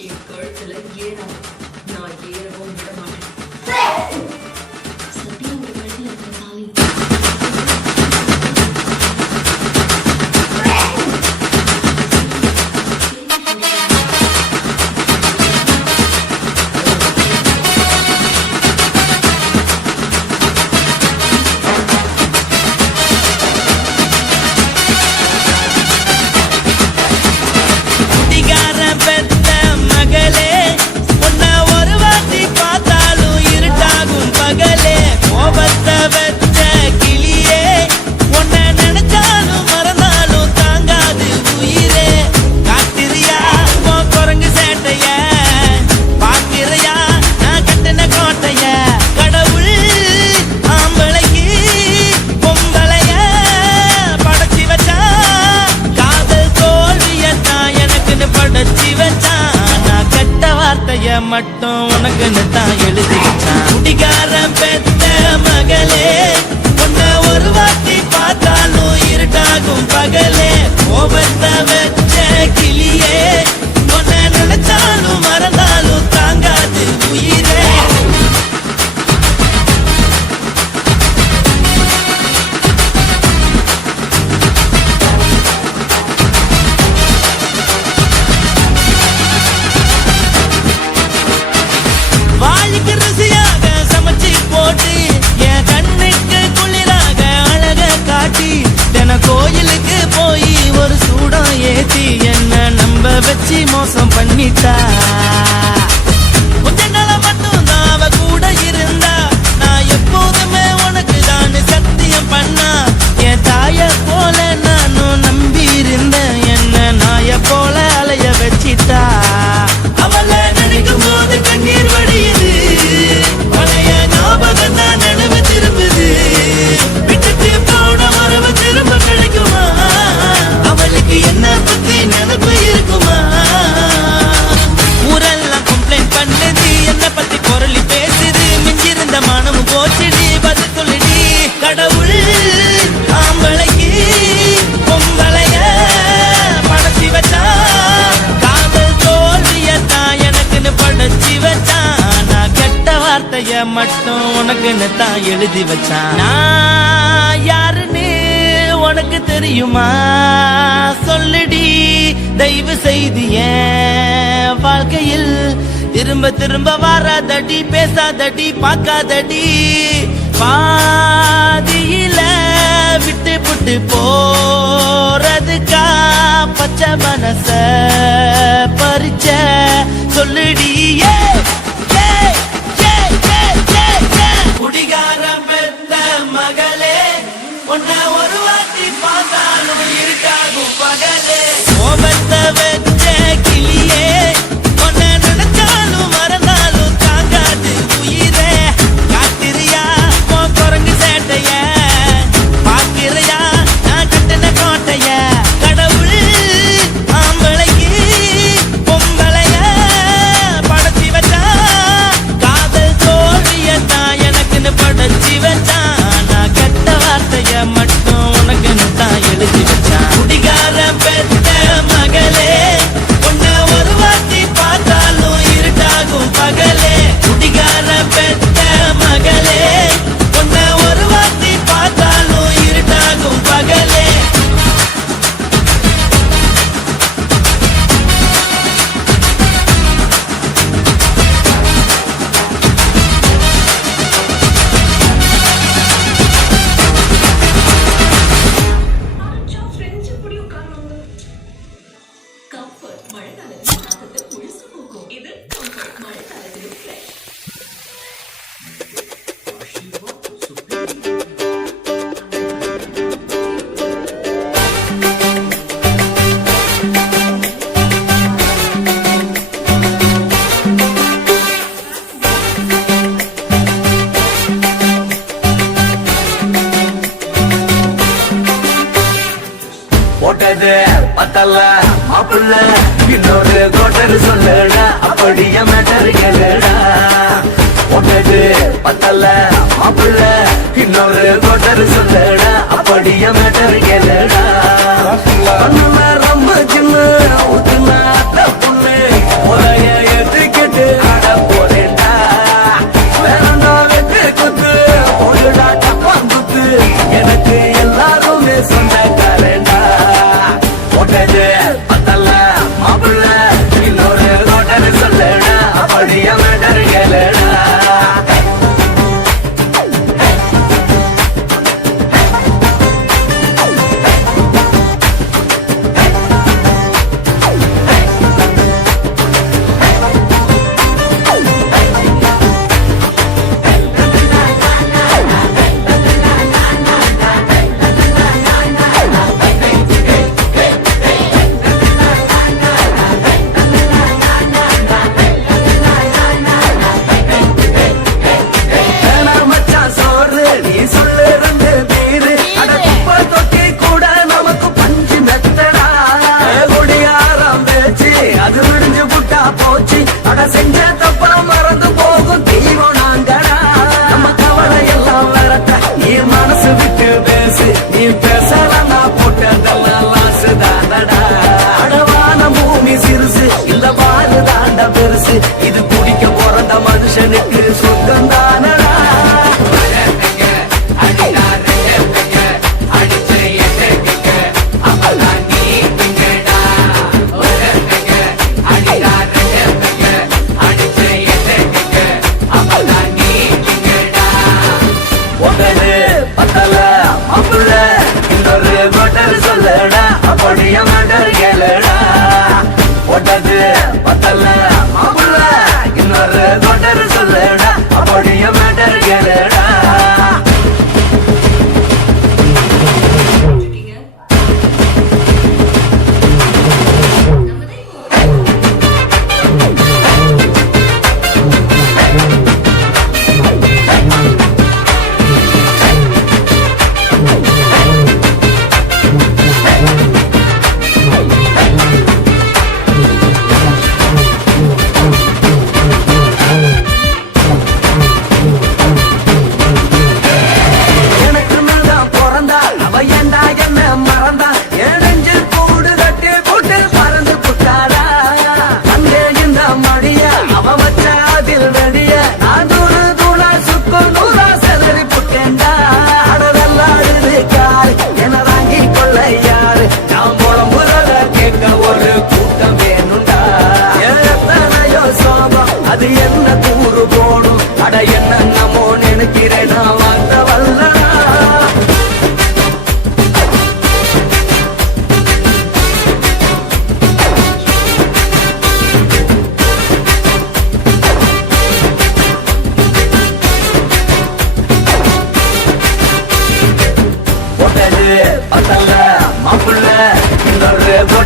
ये गर्ल चले ये ना ना எழுதி வச்சான் நான் யாருன்னு உனக்கு தெரியுமா? சொல்லுடி தயவு செய்து என் வாழ்க்கையில் திரும்ப திரும்ப வராதடி பேசாதடி பார்க்காதடி. பாதியில விட்டு புட்டு போறதுக்கா பச்சை மனச பறிச்ச. சொல்லுடியே புள்ள இன்னொரு கொட்டர் சொல்லடா. அப்படியே மேட்டர் கேளுடா. ரொம்ப சின்ன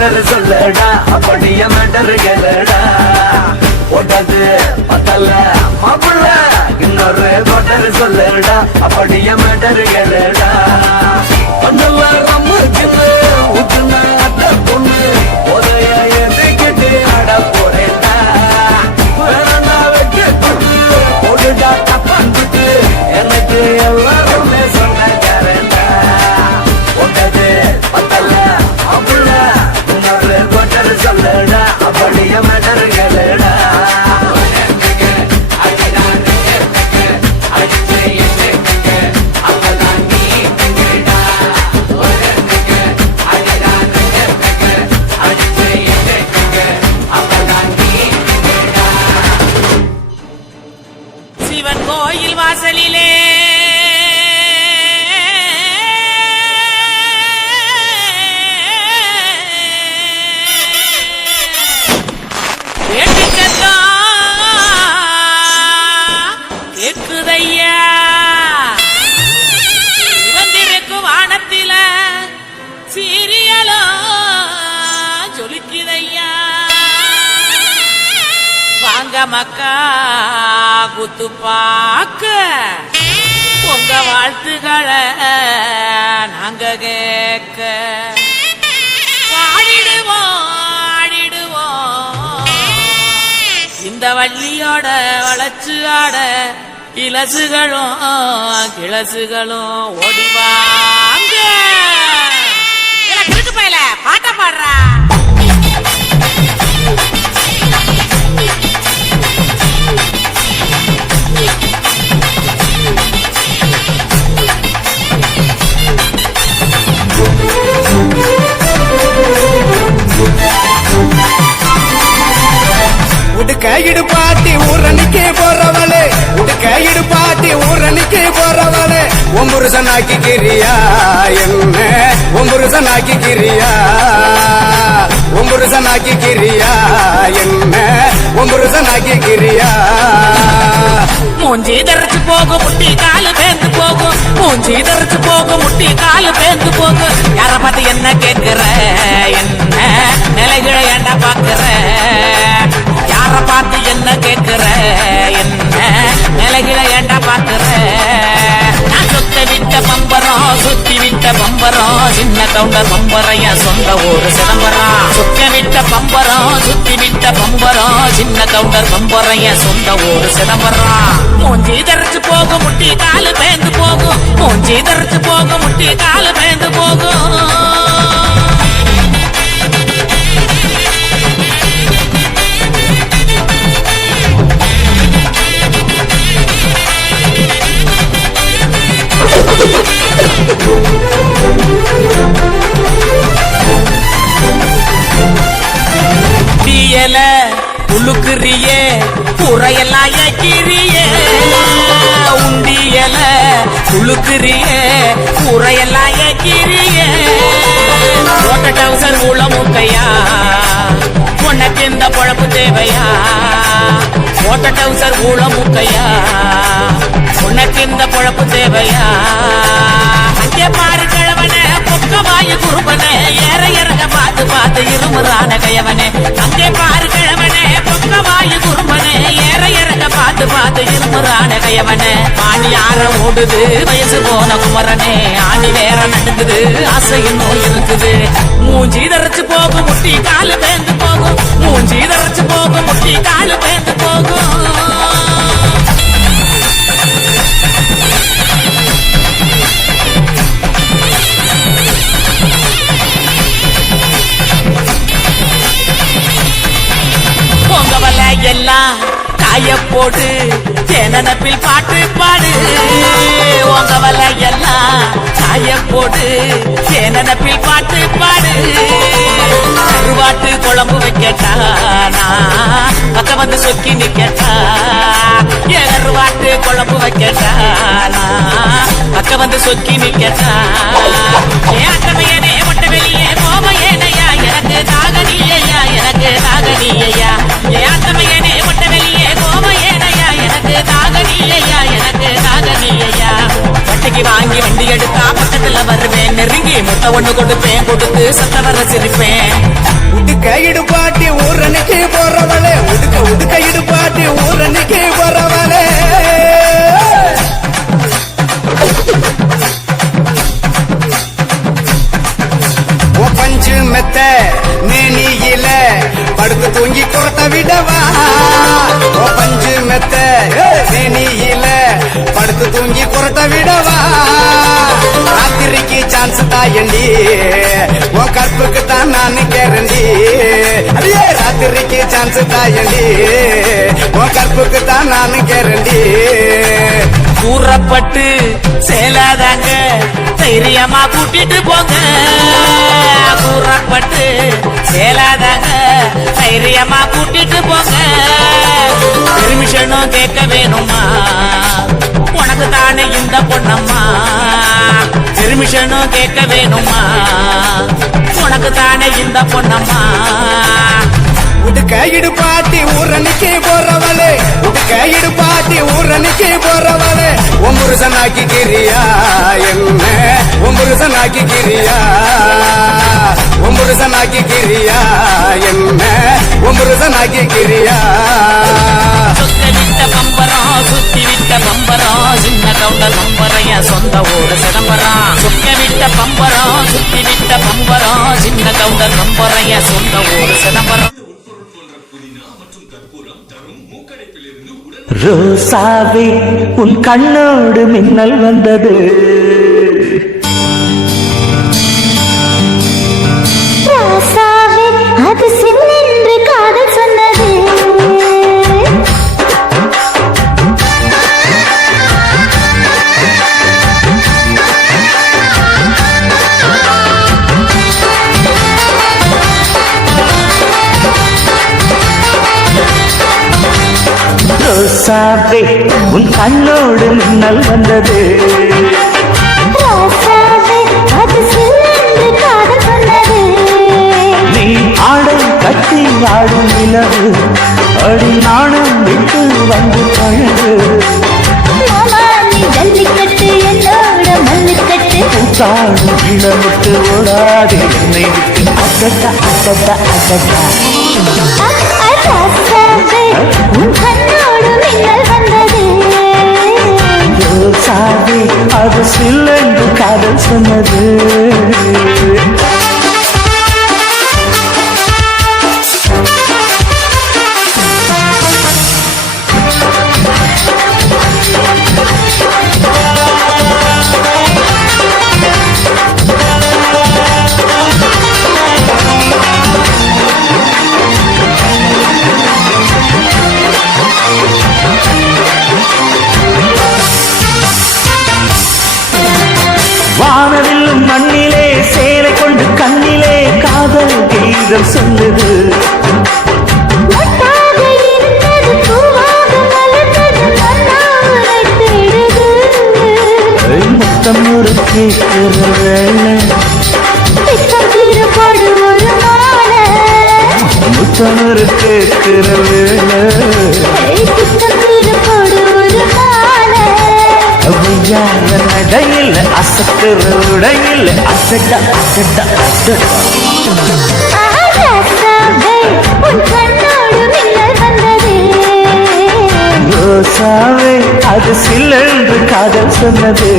மேட்டர் சொல்லடா அப்படிய மேட்டர் கேளடா. ஒட்டது பத்தல மாப்பிள்ள இன்னொரு பொட்டர் சொல்லடா அப்படிய மேட்டர் கேளடா. ஒன்னுல ரம்மு கிண்ணு ஊத்துன பொண்ணு உதய எதுக்கிட்டு அட போறேன்டா. வேணா வெட்டி கொண்டு போடுடா தப்பான்பிட்டு எனக்கு எல்லாருமே குத்து பாக்க உங்க வாழ்த்துக்களை நாங்க கேட்க. பாடிடுவோம் ஆடிடுவோம். இந்த வள்ளியோட வளர்ச்சி ஆட இலசுகளும் கிளசுகளும் ஓடிவாங்க கிறுக்கு பாட்ட பாடுறா. உடுக்க இடுப்பாட்டி ஊரணிக்கே போறவளே. உடுக்க இடுப்பாட்டி ஊரணிக்கே போறவளே. ஒம்புருசனாக்கி கிரியா என்ன? ஒம்புருசனாக்கி கிரியா ஒம்புருசனாக்கி கிரியா என்ன? ஒம்புருசனாக்கி கிரியா. மூஞ்சி தரைச்சு போக முட்டி காலு பேந்து போகும் மூஞ்சி தரைச்சு போக முட்டி காலு பேந்து போகும் யார பார்த்து என்ன கேட்கிற? என்ன? நிலைகளை ஏண்டா பாக்குற பம்பரம் சின்ன சொந்த ஊரு சிதம்பரம். சுத்த விட்ட பம்பரம் சுத்தி விட்ட பம்பரம். சின்ன கவுண்டர் பம்பரம் சொந்த ஊரு சிதம்பரம். மூஞ்சி தரிச்சு போக முட்டி காலு பேந்து போகும். மூஞ்சி தரிச்சு போக முட்டி காலு பேந்து போகும். உழுக்குறியே குறையெல்லாம் ஏக்கிறியே உண்டியல உழுக்குறியே குறையெல்லாம் ஏக்கிறியே ஓட்ட டவுசர் உள்ள முக்கையா உனக்கு இந்த பழப்பு தேவையா? ஓட்ட டவுசர் ஊழ முக்கையா உனக்கு இந்த பழப்பு தேவையா? அங்கே பாரு கிழவனே பொக்கமாய குருபனே ஏற இறங்க பார்த்து பார்த்து இருமுறான கையவனே. அங்கே பாரு கிழவனே வாயு குருபனே ஏற இறங்க பார்த்து பார்த்து இருமுறான கையவனே. ஆணி ஆற ஓடுது வயசு போன குமரனே. ஆணி வேற நடந்தது ஆசை இன்னும் இருக்குது மூஞ்சி தரைச்சு போகும் முட்டி காலு பேந்து போகும். மூஞ்சி தரைச்சு போகும் முட்டி காலு பேந்து போகும். போடு. தேனப்பில் பாட்டு பாடு. உங்கவல எல்லாம் காய போடு. தேனப்பில் பாட்டு பாடு. கருவாட்டு குழம்பு வைக்கட்டானா பக்கம் வந்து சொக்கி நிக்கட்டா. கருவாட்டு குழம்பு வைக்கட்டானா பக்கம் வந்து சொக்கி நிக்கட்டா. ஏ அட்டமையனே ஒண்ணு கொடுப்பேன் கொடுத்து சத்த வர சிரிப்பேன். உடுக்க இடுபாட்டி ஊரனுக்கு போறவளே. உடுக்க உடுக்க இடுபாட்டி ஊரனுக்கு போறவளே. பஞ்சு மெத்த மேனியில படுத்து தூங்கி கொடுத்த விடவா? பஞ்சு மெத்த மேனியில படுத்து தூங்கி கொடுத்த விடவா? டான்ஸ் தாயண்டி உன் கற்புக்கு தான் நான் கேரண்டி அடியே ராத்திரிக்கு சான்ஸ் தாயண்டி உன் கற்புக்கு தான் நான் கேரண்டி கூறப்பட்டு சேலாதாங்க தைரியமா கூட்டிட்டு போங்க. கூறப்பட்டு சேலாதாங்க தைரியமா கூட்டிட்டு போங்க. பெர்மிஷனும் கேட்க வேணுமா? உனக்கு தானே இந்த பொண்ணம்மா? பெர்மிஷனும் கேட்க வேணுமா? உனக்கு தானே இந்த பொண்ணம்மா? உடுக்க இடுபாட்டி ஊரனுக்கு போறவளே. உடுக்க இடுபாட்டி ஊரனுக்கு போறவளே. ஒம்புருசனாக்கி கிரியா என்ன? ஒம்புருசனாக்கி கிரியா ஒம்புருசனாக்கி கிரியா என்ன? ஒம்புருசனாக்கி கிரியா. கவுண்டர் சொந்த ஊர் சிதம்பரம். ரோசாவே உன் கண்ணோடு மின்னல் வந்தது. ரோசாவே உன் கண்ணோடு மின்னல் வந்தது. நீ ஆடை கட்டி ஆடும் நிலவு அடி நாணம் விட்டு வந்து பழகு இளமுட்டு ஓடாது என்னை விட்டு அடடா அடடா ரோசாவே அது சில்லென்று காதல் சொன்னது. ஒரு கேட்கிற வேலை திட்டக்கூறு போடு ஒரு மாலை அவையான நடையில் அசத்துற உடையில் அது சில்லென்று காதல் சொன்னது.